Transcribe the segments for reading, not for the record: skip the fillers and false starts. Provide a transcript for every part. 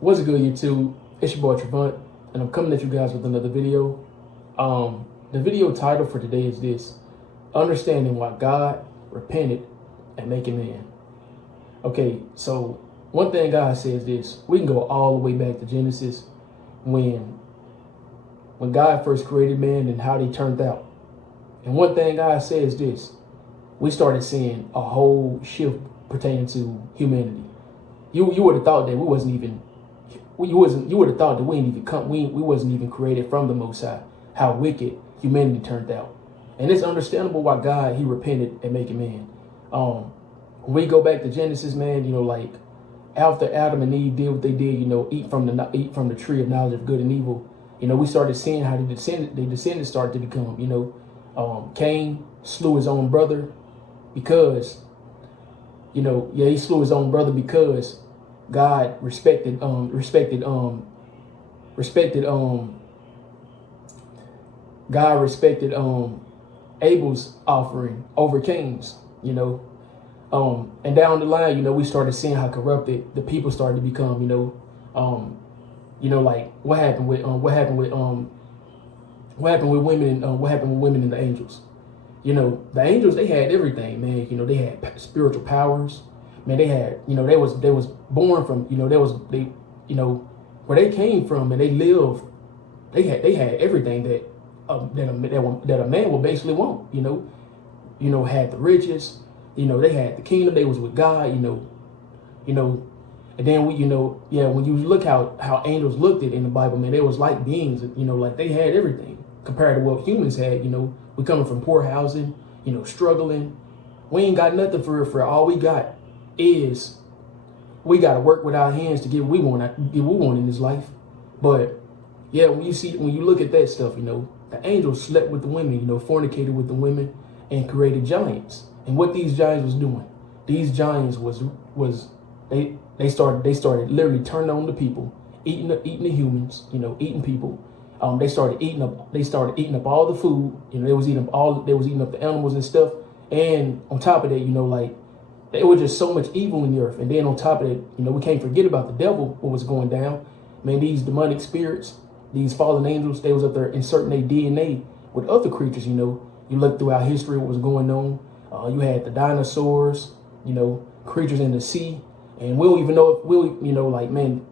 What's good, YouTube? It's your boy Trevant, and I'm coming at you guys with another video. The video title for today is this: Understanding Why God Repented and Making Man. Okay, so one thing God says this: we can go all the way back to Genesis, when God first created man and how they turned out. And one thing God says this: we started seeing a whole shift pertaining to humanity. You would have thought that we wasn't even. You would have thought that we wasn't even created from the Most High. How wicked humanity turned out, and it's understandable why God He repented and making man. When we go back to Genesis, man, like after Adam and Eve did what they did, eat from the tree of knowledge of good and evil. We started seeing how the descendants started to become. Cain slew his own brother because, he slew his own brother because God respected Abel's offering over Cain's, and down the line, we started seeing how corrupted the people started to become, like what happened with women and the angels. The angels, they had everything, man. They had spiritual powers. Man, they had, they was born from, where they came from, and they lived. They had everything that a man would basically want. Had the riches. They had the kingdom. They was with God. And then when you look how angels looked at in the Bible, man, they was like beings. Like they had everything compared to what humans had. We coming from poor housing. Struggling. We ain't got nothing for real. All we got is we got to work with our hands to get what we want in this life. But yeah, when you look at that stuff, the angels slept with the women, fornicated with the women, and created giants. And what these giants was doing, these giants they started literally turning on the people, eating the humans, eating people. They started eating up all the food. They was eating up the animals and stuff. And on top of that, it was just so much evil in the earth. And then on top of that, we can't forget about the devil, what was going down. Man, these demonic spirits, these fallen angels, they was up there inserting their DNA with other creatures. You look throughout history, what was going on. You had the dinosaurs, creatures in the sea. And we don't even know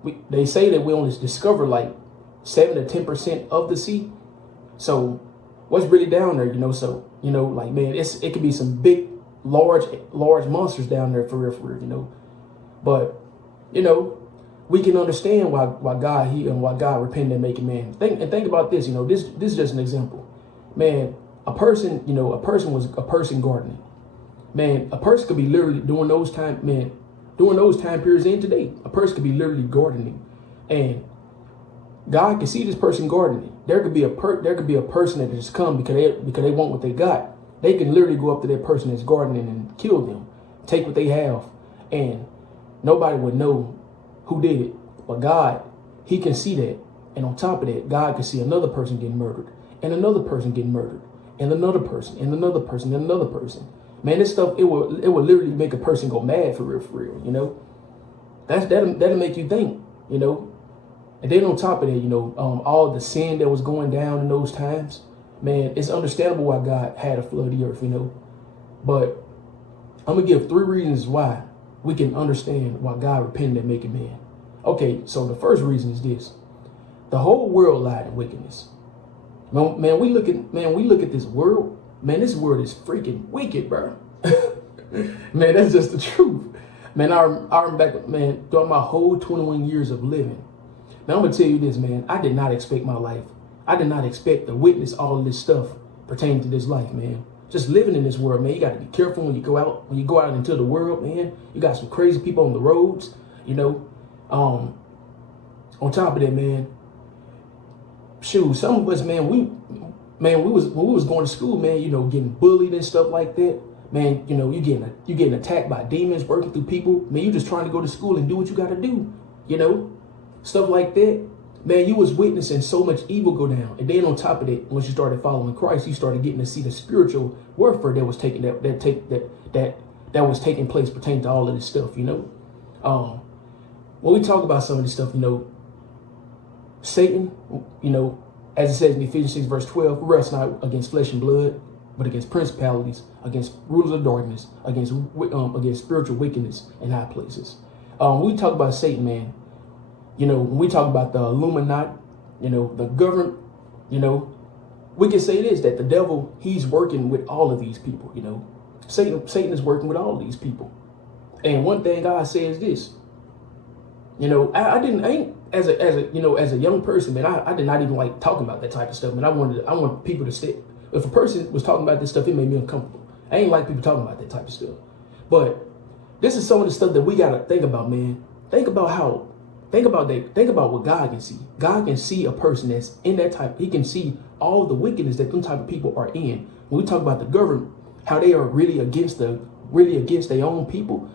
if they say that we only discover like 7 to 10% of the sea. So what's really down there, So, man, it could be some big, large monsters down there for real, But, we can understand why God repented and making man. Think about this, this is just an example. Man, a person gardening. Man, a person could be literally during those time periods in today. A person could be literally gardening, and God can see this person gardening. There could be a person that just come because they want what they got. They can literally go up to that person that's gardening and kill them, take what they have, and nobody would know who did it. But God, He can see that, and on top of that, God can see another person getting murdered, and another person getting murdered, and another person, and another person, and another person. Man, this stuff, it will literally make a person go mad for real, That'll make you think, And then on top of that, all the sin that was going down in those times, man, it's understandable why God had to flood the earth, But I'm going to give 3 reasons why we can understand why God repented and making man. Okay, so the first reason is this: the whole world lied in wickedness. Man, we look at this world. Man, this world is freaking wicked, bro. Man, that's just the truth. Man, I remember back, man, throughout my whole 21 years of living. Man, I'm going to tell you this, man. I did not expect my life. I did not expect to witness all of this stuff pertaining to this life, man. Just living in this world, man. You got to be careful when you go out into the world, man. You got some crazy people on the roads, On top of that, man, shoot, some of us, man, when we was going to school, man, getting bullied and stuff like that. Man, you getting attacked by demons, working through people. Man, you just trying to go to school and do what you got to do, stuff like that. Man, you was witnessing so much evil go down. And then on top of that, once you started following Christ, you started getting to see the spiritual warfare that was taking that was taking place pertaining to all of this stuff, when we talk about some of this stuff, Satan, as it says in Ephesians 6 verse 12, we wrestle not against flesh and blood, but against principalities, against rulers of darkness, against spiritual wickedness in high places. When we talk about Satan, man, when we talk about the Illuminati, the government, we can say this, that the devil, he's working with all of these people, Satan is working with all of these people. And one thing God says this, as a young person, man, I did not even like talking about that type of stuff, man. I wanted people to stay. If a person was talking about this stuff, it made me uncomfortable. I ain't like people talking about that type of stuff. But this is some of the stuff that we got to think about, man. Think about what God can see. God can see a person that's in that type. He can see all the wickedness that them type of people are in. When we talk about the government, how they are really against their own people,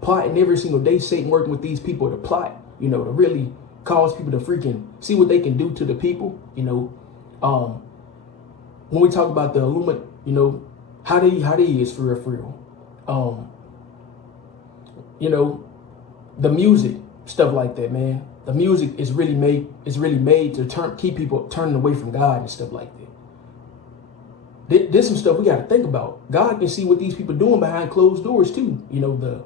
plotting every single day, Satan working with these people to plot, to really cause people to freaking see what they can do to the people, when we talk about the Illuminati, how they is for real. The music, stuff like that, man. The music is really made to keep people turning away from God and stuff like that. There's some stuff we got to think about. God can see what these people doing behind closed doors too. The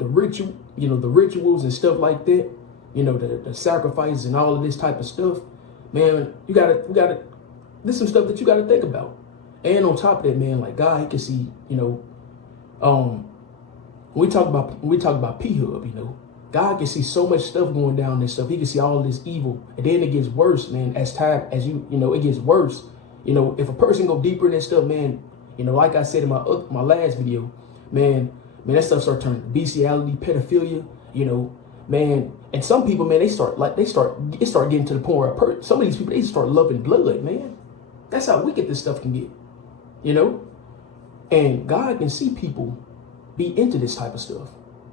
ritual, the rituals and stuff like that. The sacrifices and all of this type of stuff. Man, we gotta. There's some stuff that you got to think about. And on top of that, man, like God, he can see. When we talk about P-Hub, God can see so much stuff going down and stuff. He can see all of this evil, and then it gets worse, man. As it gets worse. If a person go deeper in that stuff, man, like I said in my last video, man, that stuff start turning to bestiality, pedophilia, man. And some people, man, it start getting to the point where some of these people, they start loving blood, man. That's how wicked this stuff can get, And God can see people be into this type of stuff.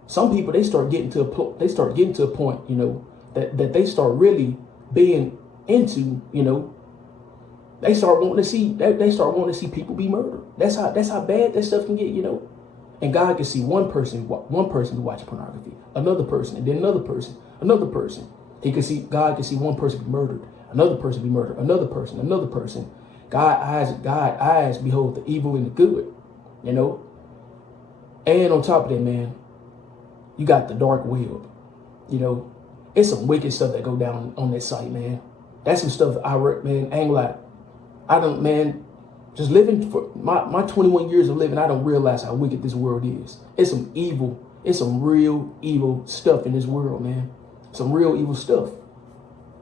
Some people, they start getting to a point, that they start really being into, they start wanting to see people be murdered. That's how bad that stuff can get, And God can see one person be watching pornography, another person, and then another person. God can see one person be murdered, another person be murdered, another person. God's eyes behold the evil and the good, And on top of that, man, you got the dark web. It's some wicked stuff that go down on that site, man. That's some stuff I ain't like. Just living for my 21 years of living, I don't realize how wicked this world is. It's some real evil stuff in this world, man. Some real evil stuff.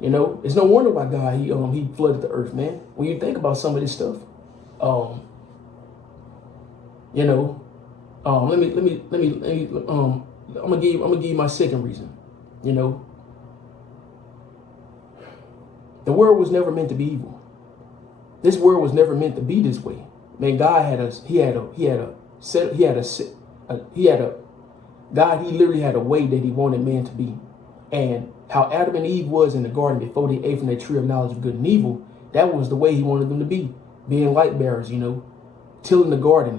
It's no wonder why God he flooded the earth, man. When you think about some of this stuff, I'm gonna give you my second reason. The world was never meant to be evil. This world was never meant to be this way. Man, God had us. God, he literally had a way that he wanted man to be. And how Adam and Eve was in the garden before they ate from that tree of knowledge of good and evil, that was the way he wanted them to be. Being light bearers, tilling the garden,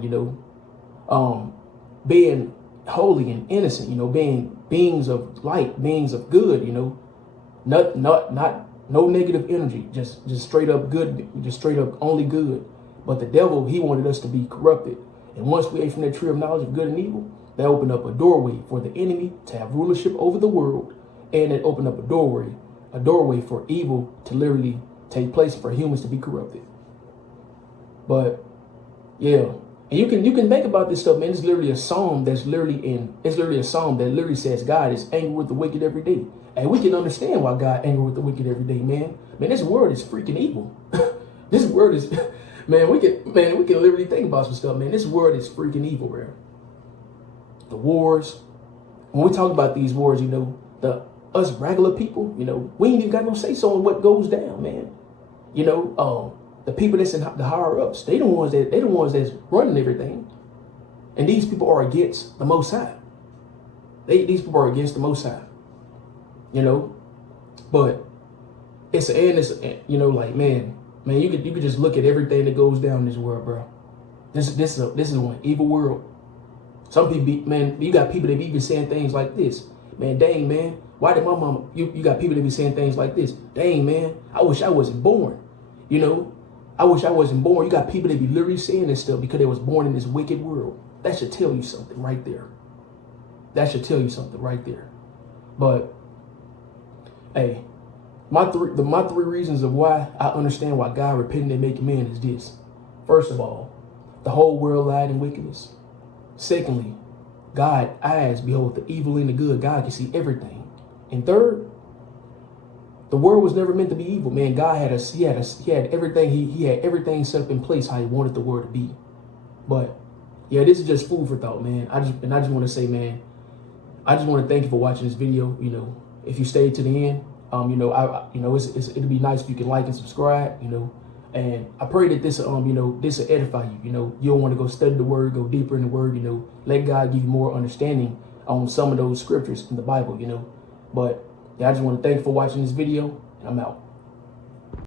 being holy and innocent, being beings of light, beings of good, not no negative energy, just straight up good, just straight up only good. But the devil, he wanted us to be corrupted. And once we ate from that tree of knowledge of good and evil, that opened up a doorway for the enemy to have rulership over the world. And it opened up a doorway for evil to literally take place, for humans to be corrupted. But yeah, and you can think about this stuff, man. It's literally a psalm that literally says God is angry with the wicked every day. And we can understand why God angry with the wicked every day, man. Man, this world is freaking evil. This world is, we can literally think about some stuff, man. This world is freaking evil, bro. The wars. When we talk about these wars, us regular people, we ain't even got no say so in what goes down, man. The people that's in the higher ups, they the ones that's running everything. And these people are against the Most High. These people are against the Most High. But it's man, you could just look at everything that goes down in this world, bro. This is one evil world. Some people, man, you got people that be even saying things like this. Man, dang, man. Why did my mama, you got people that be saying things like this. Dang, man, I wish I wasn't born. You know, I wish I wasn't born. You got people that be literally saying this stuff because they was born in this wicked world. That should tell you something right there. That should tell you something right there. But, hey, my three reasons of why I understand why God repented and making man is this. First of all, the whole world lied in wickedness. Secondly, God's eyes behold the evil and the good. God can see everything. And third, the world was never meant to be evil, man. God had he had everything. He had everything set up in place how he wanted the world to be. But yeah, this is just food for thought, man. I just want to say, man, I just want to thank you for watching this video. You know, if you stayed to the end, you know, it'd be nice if you can like and subscribe, you know. And I pray that this, you know, this will edify you. You know, you'll want to go study the word, go deeper in the word, you know, let God give you more understanding on some of those scriptures in the Bible, you know. But yeah, I just want to thank you for watching this video, and I'm out.